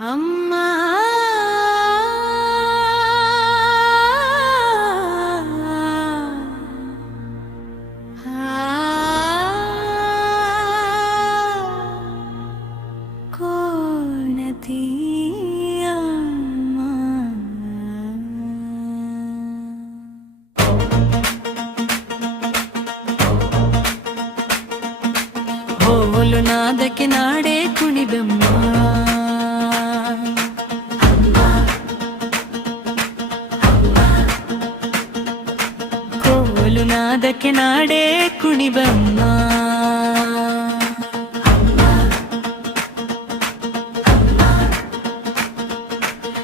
അമ്മ. ോലുനാദക്ക് നാടേ കുണിതമ്മ ನಾದಕ್ಕೆ ನಾಡೇ ಕುಣಿಬಮ್ಮ.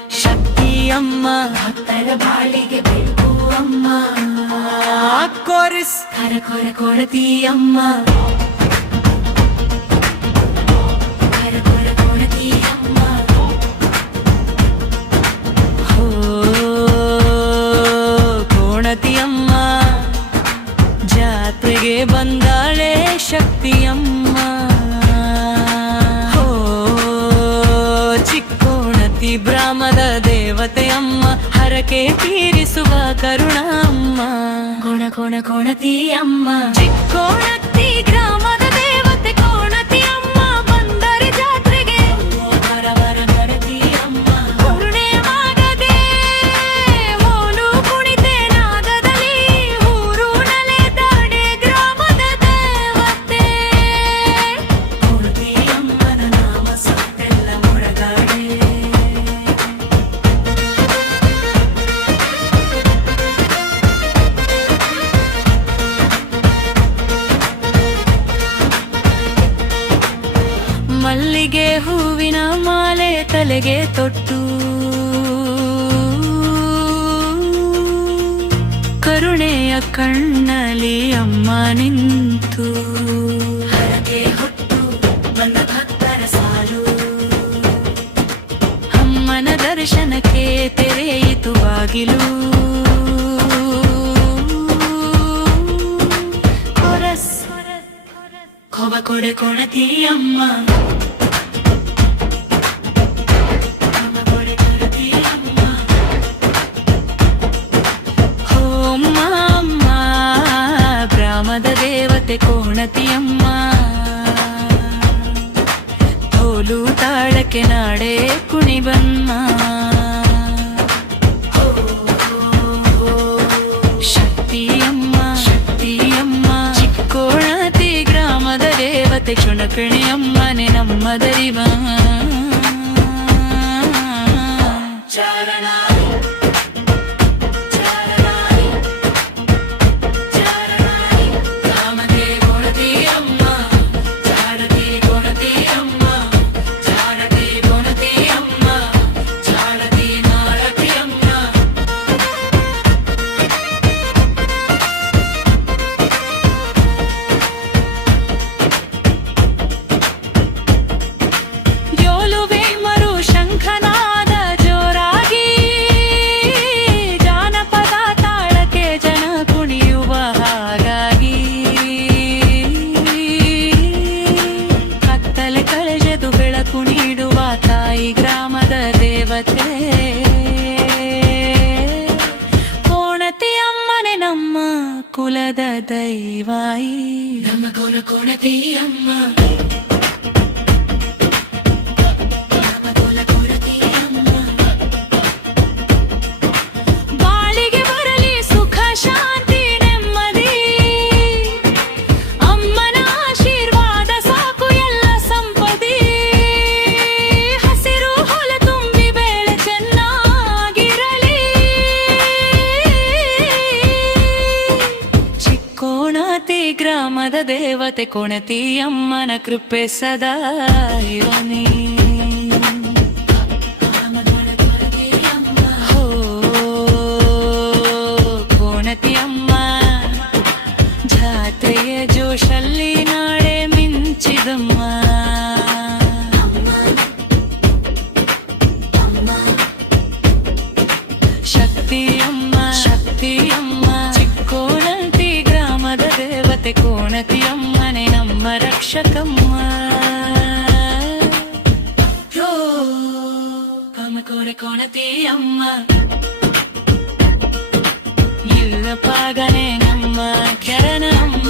ಶಕ್ತಿ ಅಮ್ಮ ಭಕ್ತರ ಬಾಳಿಗೆ ಬೇಕು ಅಮ್ಮ. ಕೋರಿಸ್ ಕರ ಕೊರ ಕೊಡತಿ ಅಮ್ಮ. ಜಾತ್ರೆಗೆ ಬಂದಾಳೆ ಶಕ್ತಿಯಮ್ಮ. ಹೋ ಚಿಕ್ಕೋಣತಿ ಬ್ರಾಹ್ಮದ ದೇವತೆಯಮ್ಮ ಹರಕೆ ತೀರಿಸುವ ಕರುಣಮ್ಮ. ಕೋಣ ಕೋಣ ಕೋಣತಿಯಮ್ಮ ಚಿಕ್ಕೋಣತಿ ಮಲ್ಲಿಗೆ ಹೂವಿನ ಮಾಲೆ ತಲೆಗೆ ತೊಟ್ಟು. ಕರುಣೆಯ ಕಣ್ಣಲ್ಲಿ ಅಮ್ಮ ನಿಂತು. ಹರಕೆ ಹೊಟ್ಟು ಅಮ್ಮನ ದರ್ಶನಕ್ಕೆ ತೆರೆಯಿತು ಬಾಗಿಲು. ಕೊಡೆ ಕೊಡತಿ ಅಮ್ಮ. ತಾಳಕ್ಕೆ ನಾಡೆ ಕುಣಿಬಮ್ಮ ಶಕ್ತಿಯಮ್ಮ ಶಕ್ತಿಯಮ್ಮ ಚಿಕ್ಕೋಣತಿ ಗ್ರಾಮದ ದೇವತೆ ಕ್ಷುಣಪಿಣಿಯಮ್ಮನೆ ನಮ್ಮ దైవాయి. నమ్మ కోన తీ అమ్మా. ಚಿಕ್ಕೋಣತಿ ಗ್ರಾಮದ ದೇವತೆ ಕೊಣತಿ ಅಮ್ಮನ ಕೃಪೆ ಸದಾ ಇರಲಿ ಹೋ పోషకమ్మ ఆమె కోరకోన తీయమ్మ ఇల్ల పాగనే నమ్మ కెరనమ్మ